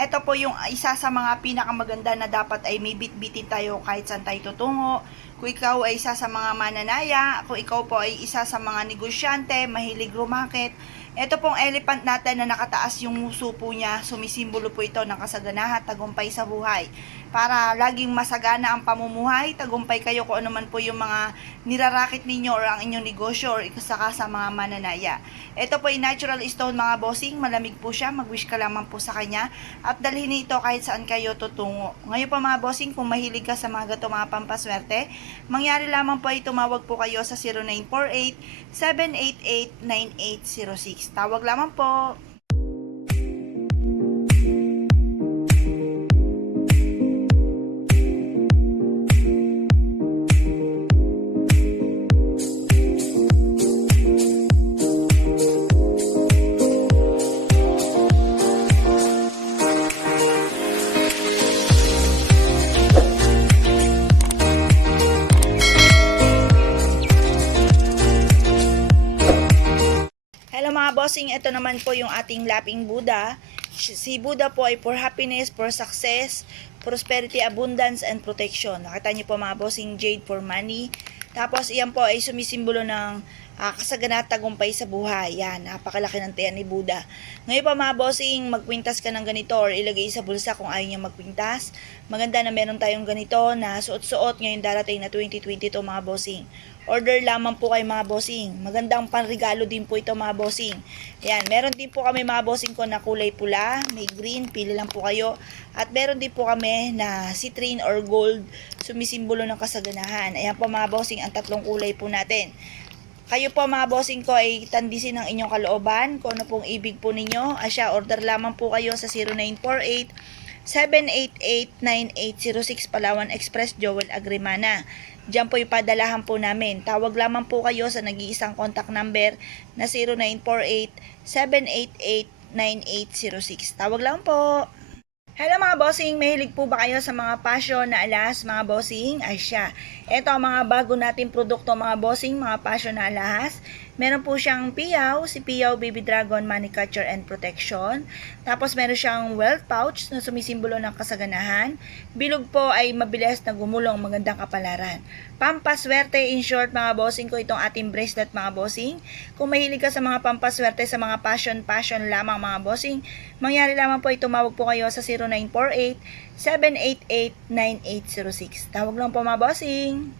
ito po yung isa sa mga pinakamaganda na dapat ay may bitbitin tayo kahit saan tayo tutungo. Kung ikaw ay isa sa mga mananaya, kung ikaw po ay isa sa mga negosyante, mahilig rumakit, ito pong elephant natin na nakataas yung muso po niya, sumisimbolo po ito ng kasaganahan, tagumpay sa buhay. Para laging masagana ang pamumuhay, tagumpay kayo kung ano man po yung mga nirarakit ninyo or ang inyong negosyo or saka sa mga mananaya. Ito po ay natural stone mga bossing, malamig po siya, mag-wish ka lamang po sa kanya at dalhin ito kahit saan kayo tutungo. Ngayon po mga bossing, kung mahilig ka sa mga gato mga pampaswerte, mangyari lamang po ay tumawag po kayo sa 0948-788-9806. Tawag lamang po. Hello mga bossing, ito naman po yung ating laping Buddha. Si Buddha po ay for happiness, for success, prosperity, abundance, and protection. Nakita niyo po mga bossing, jade for money. Tapos iyan po ay sumisimbolo ng kasagana at tagumpay sa buhay. Yan, napakalaki ng tiyan ni Buddha. Ngayon pa mga bossing, magkwintas ka ng ganito or ilagay sa bulsa kung ayaw niya magkwintas. Maganda na meron tayong ganito na suot-suot ngayon darating na 2022 mga bossing. Order lamang po kay mga bossing. Magandang panregalo din po ito mga bossing. Ayan, meron din po kami mga bossing ko na kulay pula, may green, pili lang po kayo. At meron din po kami na citrine or gold, sumisimbolo ng kasaganahan. Ayan po mga bossing, ang tatlong kulay po natin. Kayo po mga bossing ko ay tandisin ang inyong kalooban, kung ano pong ibig po ninyo. Asya, order lamang po kayo sa 0948 788-9806 Palawan Express, Joel Agrimana. Diyan po ipadalahan po namin. Tawag lamang po kayo sa nag-iisang contact number na 0948-788-9806. Tawag lang po. Hello mga bossing, mahilig po ba kayo sa mga passion na alas mga bossing? Ay siya. Ito ang mga bago nating produkto mga bossing, mga passion na alas. Meron po siyang piyaw, si Piyaw Baby Dragon Money Catcher and Protection. Tapos meron siyang wealth pouch na sumisimbolo ng kasaganahan. Bilog po ay mabilis na gumulong, magandang kapalaran. Pampaswerte in short mga bossing ko itong ating bracelet mga bossing. Kung mahilig ka sa mga pampaswerte sa mga passion lamang mga bossing, mangyari lamang po tumawag po kayo sa 0948-788-9806. Tawag lang po mga bossing.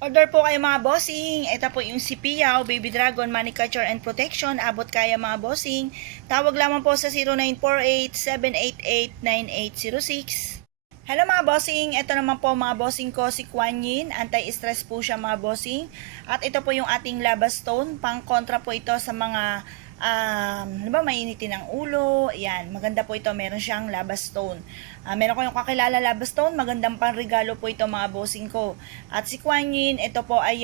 Order po kayo mga bossing. Ito po yung si Piyaw, Baby Dragon, Money Catcher and Protection. Abot kaya mga bossing. Tawag lamang po sa 0948-788-9806. Hello mga bossing, ito naman po mga bossing ko si Kuan Yin, anti-stress po siya mga bossing. At ito po yung ating lava stone, pang kontra po ito sa mga mainitin ang ulo. Ayan, maganda po ito, meron siyang lava stone. Meron ko yung kakilala lava stone, magandang pang regalo po ito mga bossing ko. At si Kuan Yin, ito po ay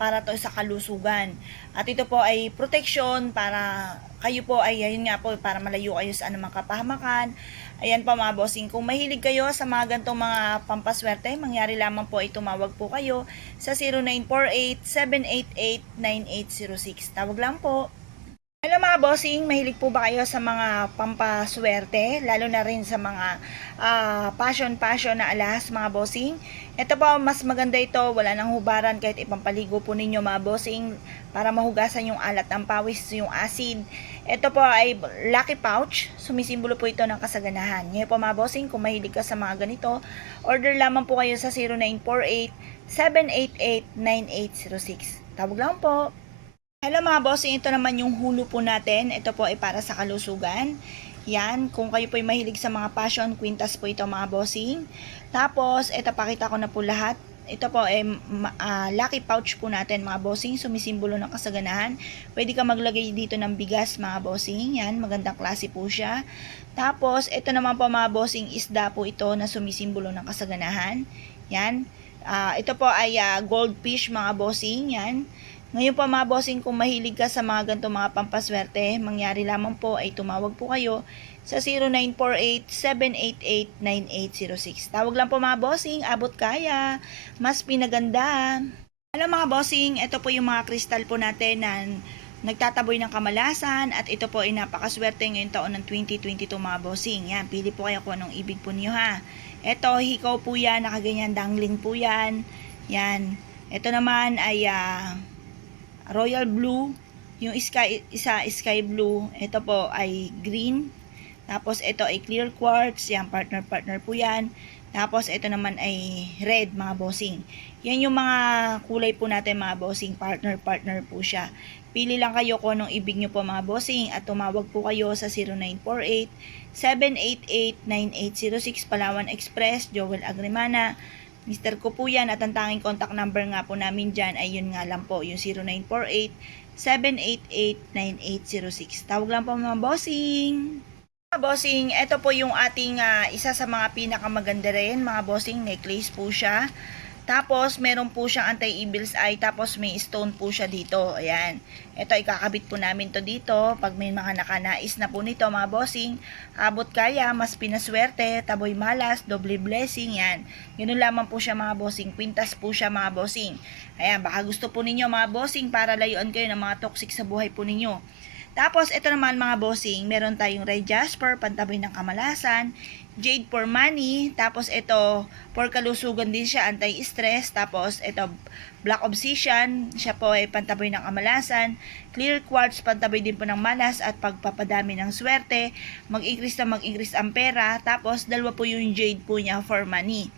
para to sa kalusugan. At ito po ay protection para kayo po ay yun nga po para malayo kayo sa anumang kapahamakan. Ayan po mga bossing, kung mahilig kayo sa mga gantong mga pampaswerte, mangyari lamang po ay tumawag po kayo sa 0948-788-9806. Tawag lang po. Hello mga bossing, mahilig po ba kayo sa mga pampaswerte, lalo na rin sa mga passion na alas mga bossing? Ito po, mas maganda ito, wala nang hubaran kahit ipampaligo po ninyo mga bossing para mahugasan yung alat ng pawis, yung acid. Ito po ay lucky pouch, sumisimbolo po ito ng kasaganahan. Ngayon po mga bossing, kung mahilig ka sa mga ganito, order lamang po kayo sa 0948-788-9806. Tawag lang po. Hello mga bossing, ito naman yung hulo po natin. Ito po ay para sa kalusugan. Yan, kung kayo po ay mahilig sa mga passion, kwintas po ito mga bossing. Tapos, ito pakita ko na po lahat. Ito po ay lucky pouch po natin mga bossing, sumisimbolo ng kasaganahan. Pwede ka maglagay dito ng bigas mga bossing. Yan, magandang klase po siya. Tapos, ito naman po mga bossing, isda po ito na sumisimbolo ng kasaganahan. Yan, ito po ay goldfish mga bossing. Yan. Ngayon po mga bossing, kung mahilig ka sa mga ganito mga pampaswerte, mangyari lamang po ay tumawag po kayo sa 0948-788-9806. Tawag lang po mga bossing, abot kaya, mas pinaganda. Alam mga bossing, ito po yung mga kristal po natin na nagtataboy ng kamalasan, at ito po ay napakaswerte ngayong taon ng 2022 mga bossing. Yan, pili po kayo kung anong ibig po niyo ha. Ito, hikaw po yan, nakaganyan, dangling po yan. Yan. Ito naman ay royal blue. Yung isa sky blue. Ito po ay green. Tapos ito ay clear quartz. Yan, partner po yan. Tapos ito naman ay red mga bossing. Yan yung mga kulay po natin mga bossing. Partner po siya. Pili lang kayo kung anong ibig nyo po mga bossing at tumawag po kayo sa 0948-788-9806 Palawan Express, Joel Agrimana. Mr. ko po yan at ang tanging contact number nga po namin dyan ay yun nga lang po, yung 0948-788-9806. Tawag lang po mga bossing. Mga bossing, ito po yung ating isa sa mga pinakamaganda rin mga bossing, necklace po siya. Tapos, meron po siyang anti-evil's eye. Tapos, may stone po siya dito. Ayan. Ito, ikakabit po namin to dito. Pag may mga nakanais na po nito, mga bossing. Abot kaya, mas pinaswerte, taboy malas, doble blessing. Yan. Ganun lamang po siya, mga bossing. Kwintas po siya, mga bossing. Ayan, baka gusto po ninyo, mga bossing, para layuan kayo ng mga toxic sa buhay po ninyo. Tapos, ito naman mga bossing, meron tayong red jasper, pantaboy ng kamalasan, jade for money, tapos ito, for kalusugan din siya, anti-stress, tapos ito, black obsidian, siya po ay pantaboy ng kamalasan, clear quartz, pantaboy din po ng malas, at pagpapadami ng swerte, mag-increase ang pera, tapos dalawa po yung jade po niya for money.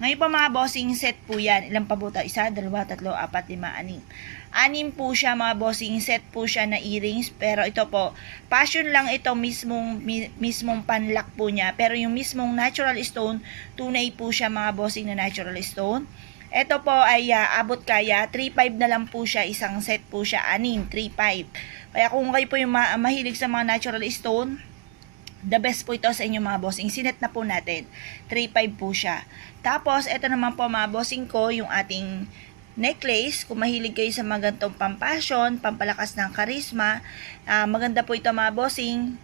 Ngayon po mga bossing, set po yan. Ilang pa po ito? 1, 2, 3, 4, 5, 6. 6 po siya mga bossing. Set po siya na earrings. Pero ito po, passion lang ito mismong panlock po niya. Pero yung mismong natural stone, tunay po siya mga bossing na natural stone. Ito po ay abot kaya, 3.5 na lang po siya. Isang set po siya, 6, 3.5. Kaya kung kayo po yung mahilig sa mga natural stone, the best po ito sa inyo mga bossing. Sinet na po natin. 3.5 po siya. Tapos, ito naman po mga bossing ko, yung ating necklace. Kung mahilig kayo sa mga gantong pampasyon, pampalakas ng karisma, maganda po ito mga bossing.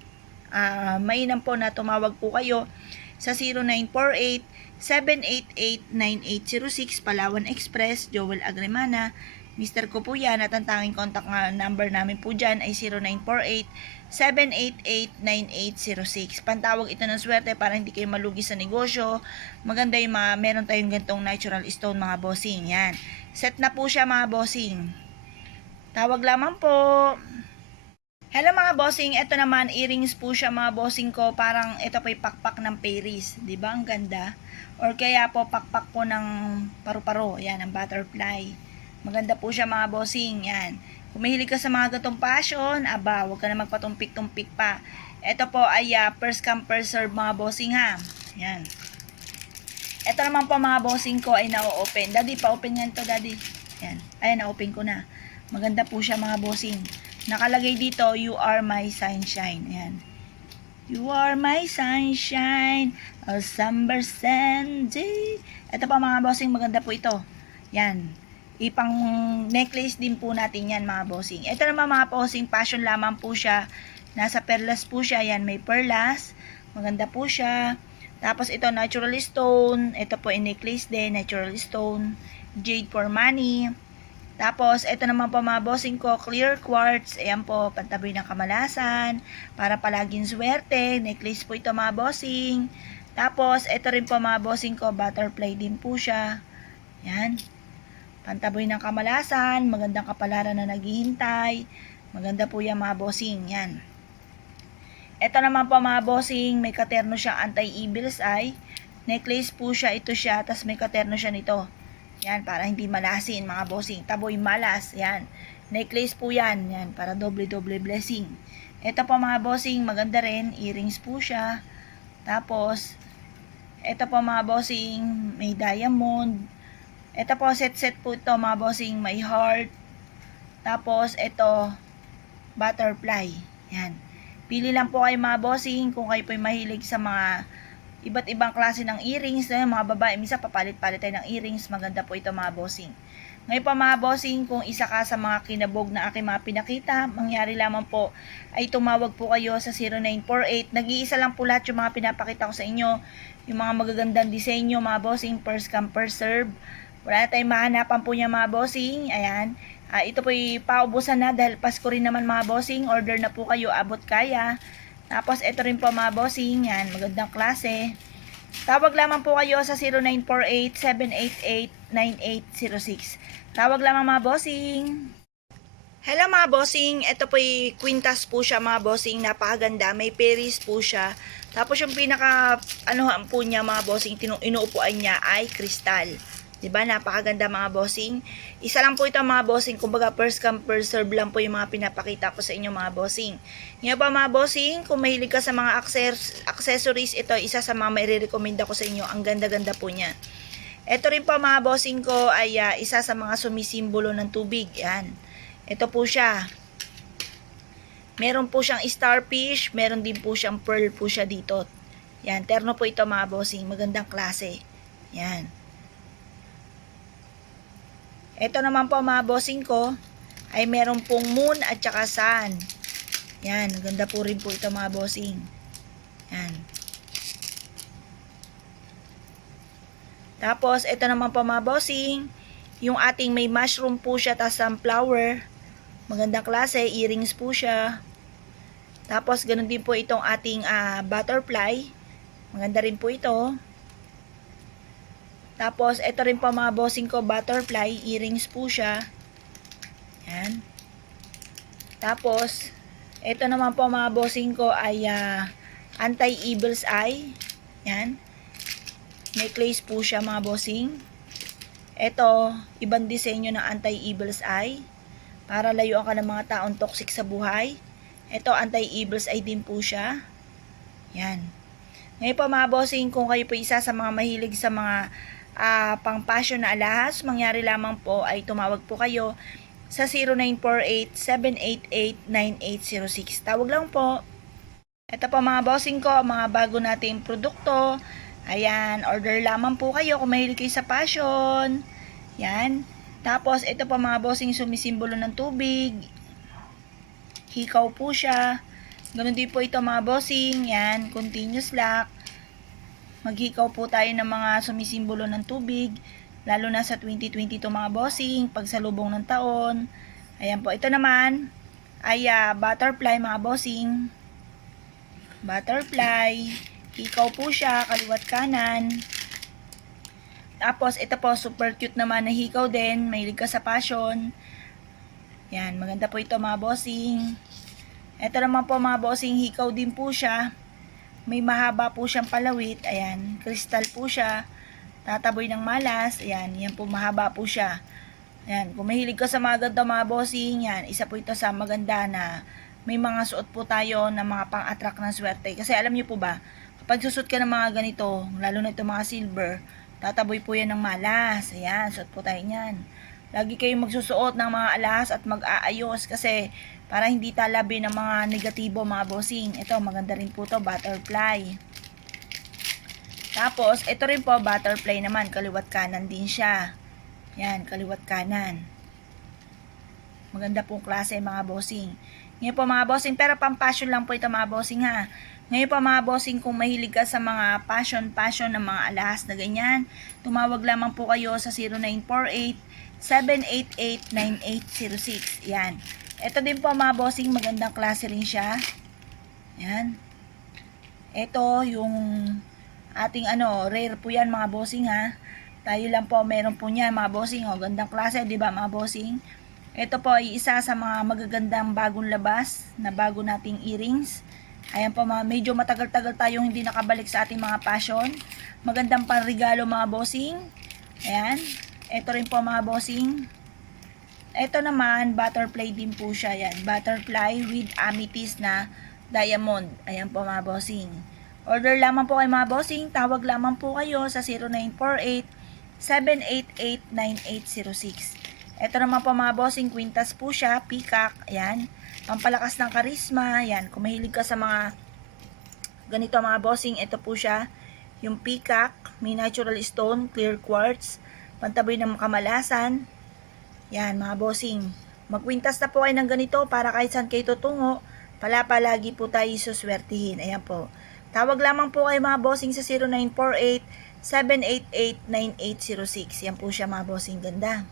Mainam po na tumawag po kayo sa 0948-788-9806 Palawan Express, Joel Agrimana. Mr. ko po yan at ang tanging contact number namin po dyan ay 0948-788-9806. Pantawag ito ng swerte para hindi kayo malugi sa negosyo. Maganda yung meron tayong gantong natural stone mga bossing. Yan. Set na po siya mga bossing. Tawag lamang po. Hello mga bossing, ito naman earrings po siya mga bossing ko, parang ito po yung pakpak ng Paris, 'di ba? Ang ganda. Or kaya po pakpak po ng paru-paro, yan, ang butterfly. Maganda po siya mga bossing, yan. Kung mahilig ka sa mga gatong passion, huwag ka na magpatumpik-tumpik pa. Ito po ay first come first serve mga bossing ha. Yan. Ito naman po mga bossing ko ay na-open. Daddy, pa-open yan to daddy. Yan. Ayan, na-open ko na. Maganda po siya mga bossing. Nakalagay dito, you are my sunshine. Ayan. You are my sunshine, a summer Sunday. Ito pa mga bossing, maganda po ito. Yan. Ipang necklace din po natin yan mga bossing. Ito naman mga bossing, passion lamang po siya. Nasa perlas po siya. Yan, may perlas. Maganda po siya. Tapos ito, natural stone. Ito po, necklace din, natural stone. Jade for money. Tapos, ito naman po mga bossing ko, clear quartz. Ayan po, pantaboy ng kamalasan. Para palaging swerte. Necklace po ito mga bossing. Tapos, ito rin po mga bossing ko, butterfly din po siya. Ayan. Pantaboy ng kamalasan. Magandang kapalaran na naghihintay. Maganda po yan mga bossing. Yan. Ito naman po mga bossing, may katerno siyang anti-evil's eye. Necklace po siya, ito siya. Tapos may katerno siya nito. Yan, para hindi malasin mga bossing. Taboy malas, yan. Necklace po yan, yan, para doble-doble blessing. Ito po mga bossing, maganda rin. Earrings po siya. Tapos, ito po mga bossing, may diamond. Ito po, set po ito mga bossing, may heart. Tapos, ito, butterfly. Yan. Pili lang po kayo mga bossing kung kayo po mahilig sa mga iba't ibang klase ng earrings. Mga babae, minsan papalit-palit tayo ng earrings. Maganda po ito mga bossing. Ngayon pa mga bossing, kung isa ka sa mga kinabog na aking mga pinakita, mangyari lamang po ay tumawag po kayo sa 0948. Nag-iisa lang po lahat yung mga pinapakita ko sa inyo. Yung mga magagandang disenyo mga bossing, first come first serve. Wala na tayong mahanapan po niya mga bossing. Ayan. Ito po'y paubusan na dahil Pasko rin naman mga bossing. Order na po kayo, abot kaya. Tapos ito rin po mga bossing, yan, magandang klase. Tawag lamang po kayo sa 0948-788-9806. Tawag lamang mga bossing. Hello mga bossing, ito po'y quintas po siya mga bossing, napakaganda, may peris po siya. Tapos yung pinaka anuhan po niya mga bossing, inuupuan niya ay kristal. 'Di ba? Napakaganda mga bossing. Isa lang po ito mga bossing, kumbaga first come first serve lang po yung mga pinapakita ko sa inyo mga bossing. Ngayon pa mga bossing, kung mahilig ka sa mga accessories, ito isa sa mga mai-recommend ko sa inyo. Ang ganda-ganda po niya. Ito rin po mga bossing ko ay isa sa mga sumisimbolo ng tubig. Yan. Ito po siya. Meron po siyang starfish, meron din po siyang pearl po siya dito. Yan, terno po ito mga bossing, magandang klase. Yan. Ito naman po mga bossing ko, ay meron pong moon at saka sun. Yan, ganda po rin po ito mga bossing. Yan. Tapos, ito naman po mga bossing, yung ating may mushroom po siya, tas sunflower. Magandang klase, earrings po siya. Tapos, ganun din po itong ating butterfly. Maganda rin po ito. Tapos, ito rin po mga bossing ko, butterfly, earrings po siya. Yan. Tapos, ito naman po mga bossing ko ay anti-evil's eye. Yan. Necklace po siya mga bossing. Ito, ibang disenyo ng anti-evil's eye. Para layuan ka ng mga taong toxic sa buhay. Ito, anti-evil's eye din po siya. Yan. Ngayon po mga bossing, kung kayo po isa sa mga mahilig sa mga pang passion na alahas, mangyari lamang po ay tumawag po kayo sa 0948-788-9806. Tawag lang po. Ito po mga bossing ko, mga bago nating produkto. Ayan, order lamang po kayo kung mahilig kayo sa passion. Yan. Tapos ito po mga bossing, sumisimbolo ng tubig. Hikaw po siya. Ganun din po ito mga bossing. Yan, continuous lock. Maghikaw po tayo ng mga sumisimbolo ng tubig, lalo na sa 2022 mga bossing, pagsalubong ng taon. Ayan po, ito naman ay butterfly mga bossing. Butterfly, hikaw po siya, kaliwat kanan. Tapos, ito po, super cute naman na hikaw din, mahilig ka sa passion. Yan, maganda po ito mga bossing. Ito naman po mga bossing, hikaw din po siya. May mahaba po siyang palawit. Ayan, kristal po siya. Tataboy ng malas. Ayan, yan po, mahaba po siya. Ayan, kung mahilig ka sa mga ganda mga bossing, yan, isa po ito sa maganda na may mga suot po tayo na mga pang-attract ng swerte. Kasi alam niyo po ba, kapag susot ka ng mga ganito, lalo na ito mga silver, tataboy po yan ng malas. Ayan, suot po tayo niyan. Lagi kayong magsusuot ng mga alahas at mag-aayos kasi para hindi talabi ng mga negatibo mga bossing. Ito, maganda rin po to, butterfly. Tapos, ito rin po, butterfly naman, kaliwat kanan din siya. Yan, kaliwat kanan. Maganda pong klase mga bossing. Ngayon po mga bossing, pero pang passion lang po ito mga bossing ha. Ngayon po mga bossing, kung mahilig ka sa mga passion ng mga alahas na ganyan, tumawag lamang po kayo sa 0948-788-9806. Yan. Ito din po mga bossing, magandang klase rin siya. Yan. Ito yung ating rare po yan mga bossing ha. Tayo lang po meron po niyan mga bossing. Gandang klase, di ba mga bossing? Ito po ay isa sa mga magagandang bagong labas na bago nating earrings. Ayan po medyo matagal-tagal tayong hindi nakabalik sa ating mga passion. Magandang panregalo mga bossing. Ayan. Ito rin po mga bossing. Ito naman, butterfly din po siya. Yan, butterfly with amethyst na diamond. Ayan po mga bossing. Order lamang po kay mga bossing. Tawag lamang po kayo sa 0948-788-9806. Ito naman po mga bossing, quintas po siya, peacock. Ayan, pampalakas ng karisma. Ayan, kung mahilig ka sa mga ganito mga bossing, ito po siya. Yung peacock, may natural stone, clear quartz, pantaboy ng kamalasan. Yan mga bossing, magkwintas na po kayo ng ganito para kahit saan kayo tutungo, palagi po tayo suswertihin. Ayan po, tawag lamang po kayo mga bossing sa 0948-788-9806. Yan po siya mga bossing, ganda.